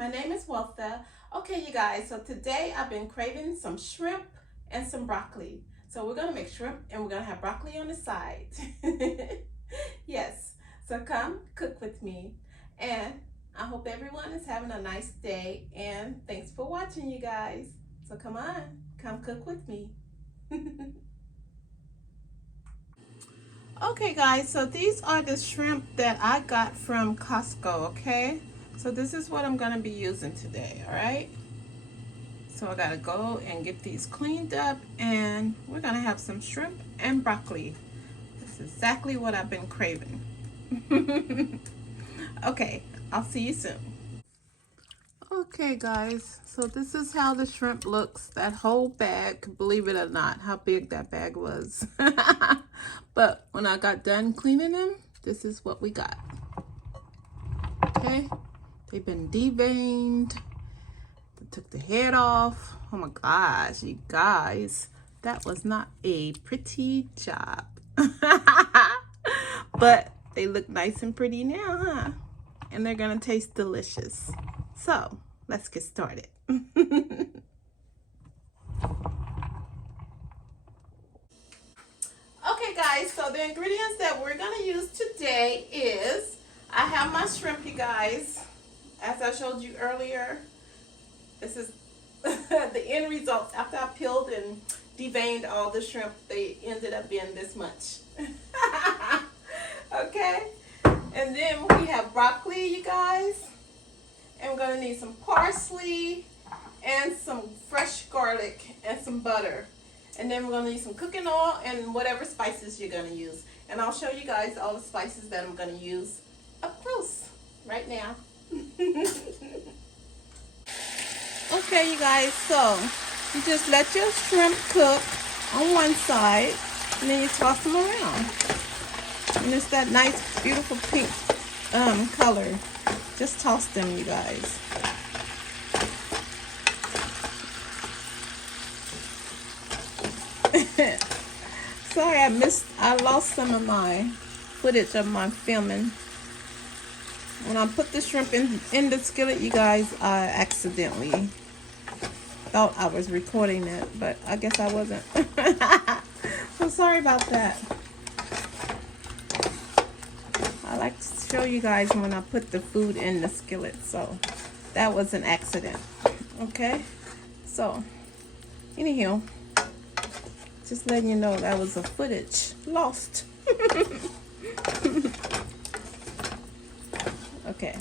My name is Weltha. Okay, you guys, so today I've been craving some shrimp and some broccoli. So we're gonna make shrimp and we're gonna have broccoli on the side. Yes, so come cook with me. And I hope everyone is having a nice day, and thanks for watching, you guys. So come on, come cook with me. Okay guys, so these are the shrimp that I got from Costco, okay? So this is what I'm gonna be using today, all right? So I gotta go and get these cleaned up, and we're gonna have some shrimp and broccoli. That's exactly what I've been craving. Okay, I'll see you soon. Okay guys, so this is how the shrimp looks. That whole bag, believe it or not, how big that bag was. But when I got done cleaning them, this is what we got. Okay, they've been deveined. They took the head off. Oh my gosh, you guys, that was not a pretty job. But they look nice and pretty now, huh? And they're gonna taste delicious. So let's get started. Okay guys, so the ingredients that we're gonna use today is, I have my shrimp, you guys, as I showed you earlier. This is the end results after I peeled and deveined all the shrimp. They ended up being this much. Okay, and then we have broccoli, you guys, and we're gonna need some parsley and some fresh garlic and some butter. And then we're gonna need some cooking oil and whatever spices you're gonna use. And I'll show you guys all the spices that I'm gonna use up close right now. Okay, you guys, so you just let your shrimp cook on one side, and then you toss them around. And it's that nice, beautiful pink color. Just toss them, you guys. Sorry, I lost some of my footage of my filming. When I put the shrimp in the skillet, you guys, I accidentally thought I was recording it, but I guess I wasn't. So sorry about that. I like to show you guys when I put the food in the skillet, so that was an accident. Okay, so anyhow, just letting you know that was a footage lost. Okay,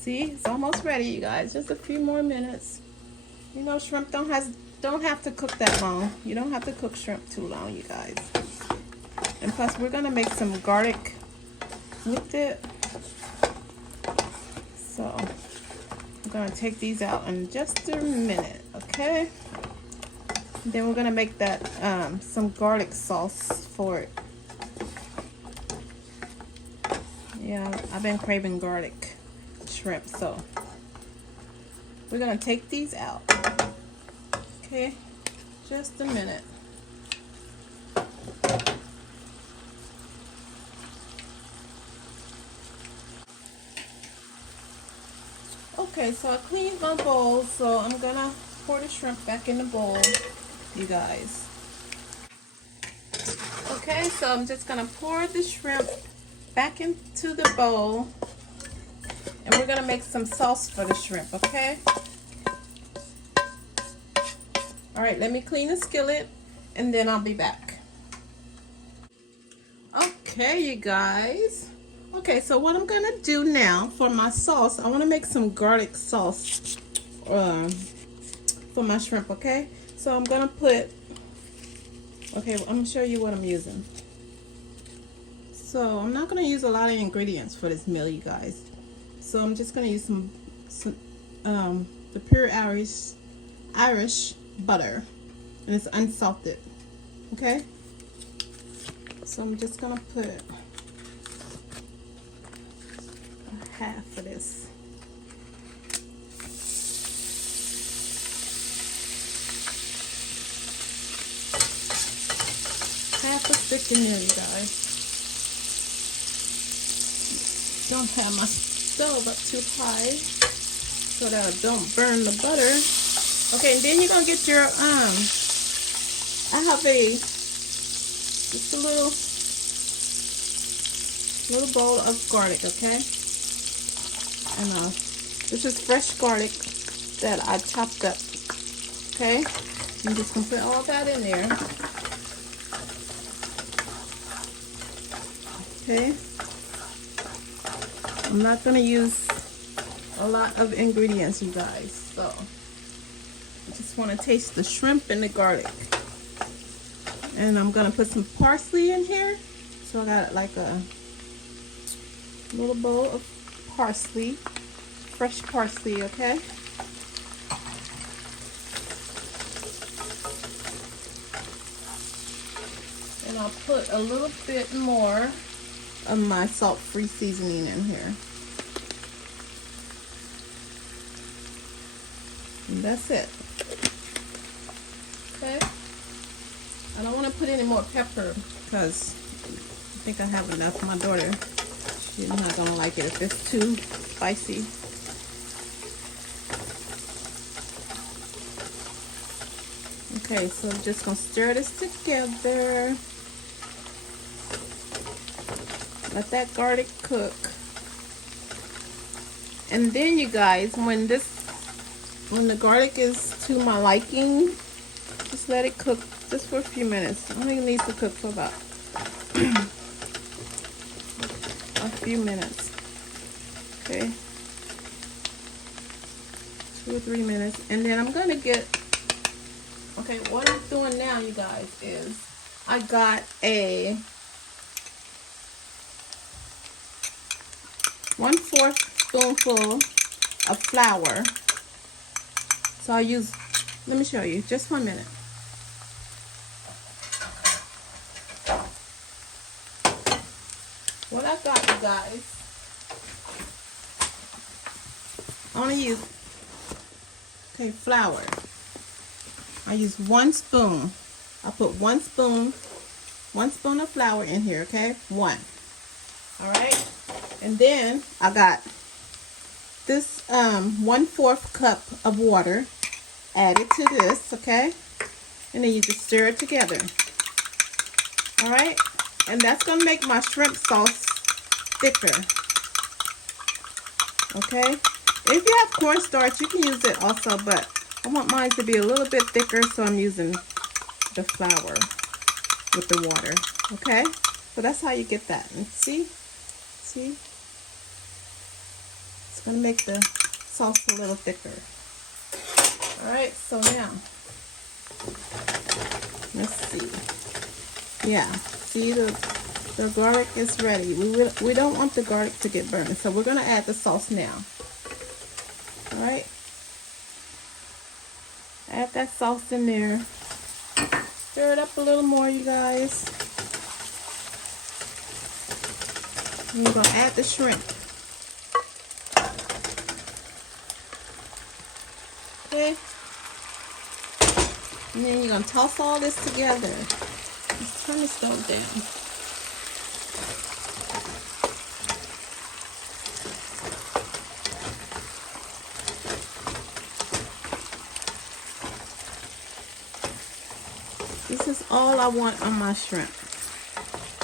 see, it's almost ready, you guys. Just a few more minutes. You know, shrimp don't have to cook that long. You don't have to cook shrimp too long, you guys. And plus, we're gonna make some garlic with it. So I'm gonna take these out in just a minute, okay? Then we're gonna make that some garlic sauce for it. Yeah, I've been craving garlic shrimp, so we're gonna take these out. Okay, just a minute. Okay, so I cleaned my bowl, so I'm gonna pour the shrimp back in the bowl, you guys. Okay, so I'm just gonna pour the shrimp back into the bowl, and we're gonna make some sauce for the shrimp, okay? All right, let me clean the skillet, and then I'll be back. Okay, you guys. Okay, so what I'm gonna do now for my sauce, I wanna make some garlic sauce for my shrimp, okay? So I'm gonna put, okay, I'm gonna show you what I'm using. So I'm not gonna use a lot of ingredients for this meal, you guys. So I'm just gonna use some the pure Irish butter, and it's unsalted, okay? So I'm just gonna put half of this. Half a stick in there, you guys. Don't have my stove up too high so that it don't burn the butter. Okay, and then you're gonna get your I have just a little bowl of garlic, okay? And this is fresh garlic that I chopped up. Okay, I'm just gonna put all that in there. Okay, I'm not gonna use a lot of ingredients, you guys, so I just want to taste the shrimp and the garlic. And I'm gonna put some parsley in here, so I got like a little bowl of parsley, fresh parsley, okay? And I'll put a little bit more of my salt-free seasoning in here. And that's it. Okay. I don't want to put any more pepper because I think I have enough. My daughter, she's not going to like it if it's too spicy. Okay, so I'm just going to stir this together. Let that garlic cook. And then you guys, when the garlic is to my liking, just let it cook just for a few minutes. I think it needs to cook for about a few minutes. Okay. 2 or 3 minutes. And then I'm gonna get, okay, what I'm doing now, you guys, is I got a 1/4 spoonful of flour. So I use, let me show you, just 1 minute. What I got, you guys, I want to use, okay, flour. I use 1 spoon. I put 1 spoon of flour in here, okay? 1. All right. And then I got this 1/4 cup of water added to this, okay? And then you just stir it together. All right. And that's gonna make my shrimp sauce thicker. Okay. If you have cornstarch, you can use it also, but I want mine to be a little bit thicker, so I'm using the flour with the water. Okay. So that's how you get that. And see? It's gonna make the sauce a little thicker. All right. So now, let's see. Yeah. See, the garlic is ready. We don't want the garlic to get burned, so we're gonna add the sauce now. All right. Add that sauce in there. Stir it up a little more, you guys. And we're gonna add the shrimp. Okay. And then you're gonna toss all this together. Let's turn the stove down. This is all I want on my shrimp.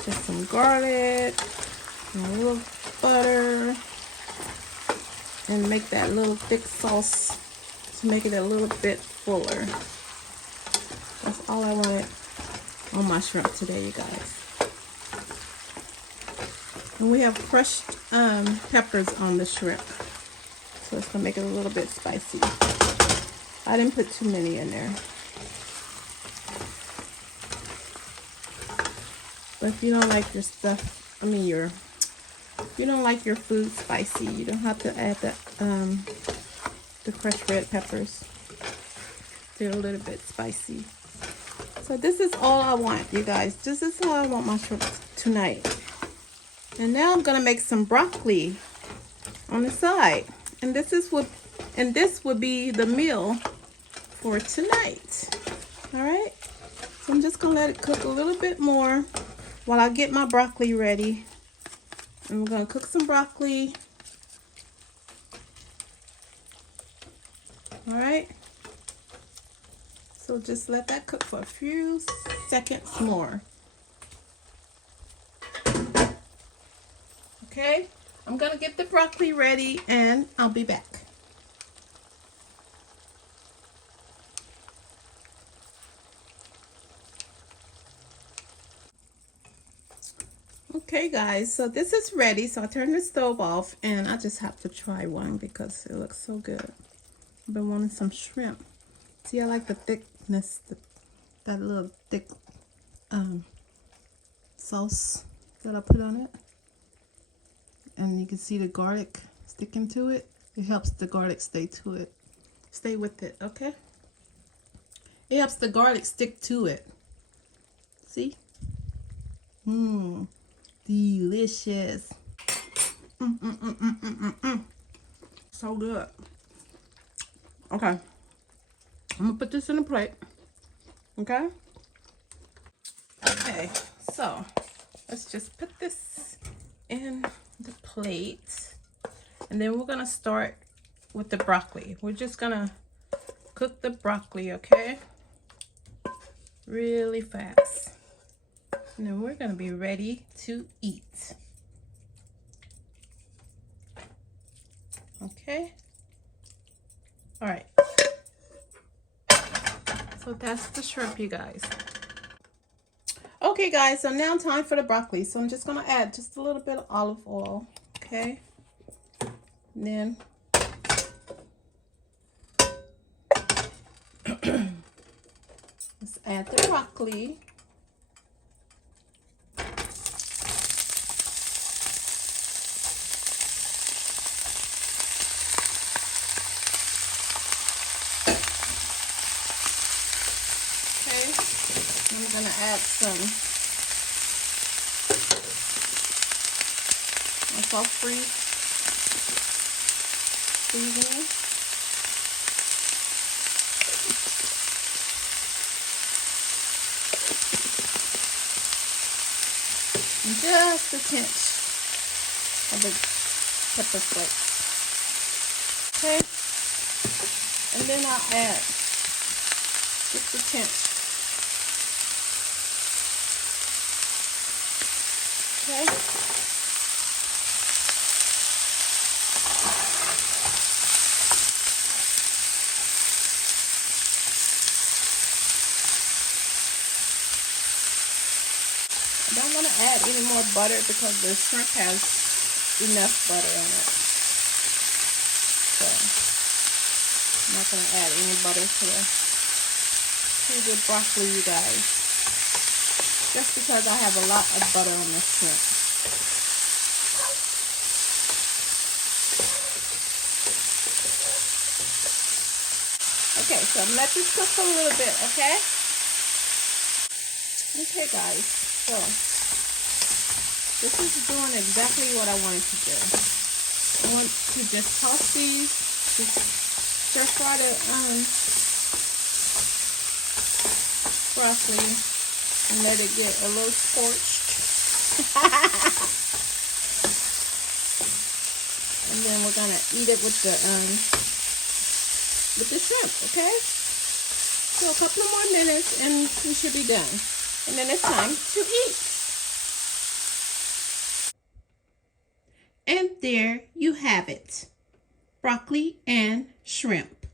Just some garlic, and a little butter, and make that little thick sauce to make it a little bit fuller. That's all I wanted on my shrimp today, you guys. And we have crushed peppers on the shrimp, so it's gonna make it a little bit spicy. I didn't put too many in there. But if you don't like your stuff, if you don't like your food spicy, you don't have to add the crushed red peppers. They're a little bit spicy. So this is all I want, you guys. This is how I want my shrimp tonight. And now I'm gonna make some broccoli on the side. And this would be the meal for tonight. All right. So I'm just gonna let it cook a little bit more while I get my broccoli ready. And we're gonna cook some broccoli All right. So just let that cook for a few seconds more. Okay, I'm gonna get the broccoli ready and I'll be back. Okay guys, so this is ready. So I turned the stove off and I just have to try one because it looks so good. I've been wanting some shrimp. See, I like the thickness, that little thick sauce that I put on it. And you can see the garlic sticking to it. It helps the garlic stay with it, okay? It helps the garlic stick to it. See? Mmm, delicious. So good. Okay, I'm gonna put this in a plate. Okay? Okay, so let's just put this in the plate. And then we're gonna start with the broccoli. We're just gonna cook the broccoli, okay? Really fast. And then we're gonna be ready to eat. Okay? All right. So that's the shrimp, you guys. Okay, guys, so now time for the broccoli. So I'm just gonna add just a little bit of olive oil, okay? And then let's add the broccoli. Okay, I'm gonna add some salt-free seasoning. And just a pinch of the pepper flakes. Okay, and then I'll add just a pinch. Okay. I don't want to add any more butter because the shrimp has enough butter on it. So I'm not going to add any butter to the broccoli, you guys. Just because I have a lot of butter on the shrimp. Okay, so I'm let this cook for a little bit, okay? Okay, guys, so this is doing exactly what I wanted to do. I want to just toss these, just stir fry the broccoli and let it get a little scorched. And then we're gonna eat it with the shrimp, okay? So a couple of more minutes and we should be done. And then it's time to eat. And there you have it. Broccoli and shrimp.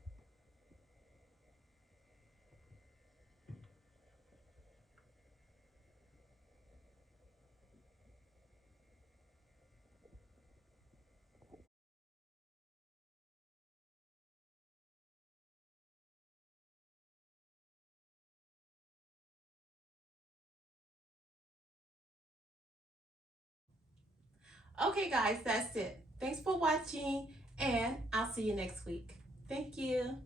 Okay, guys, that's it. Thanks for watching, and I'll see you next week. Thank you.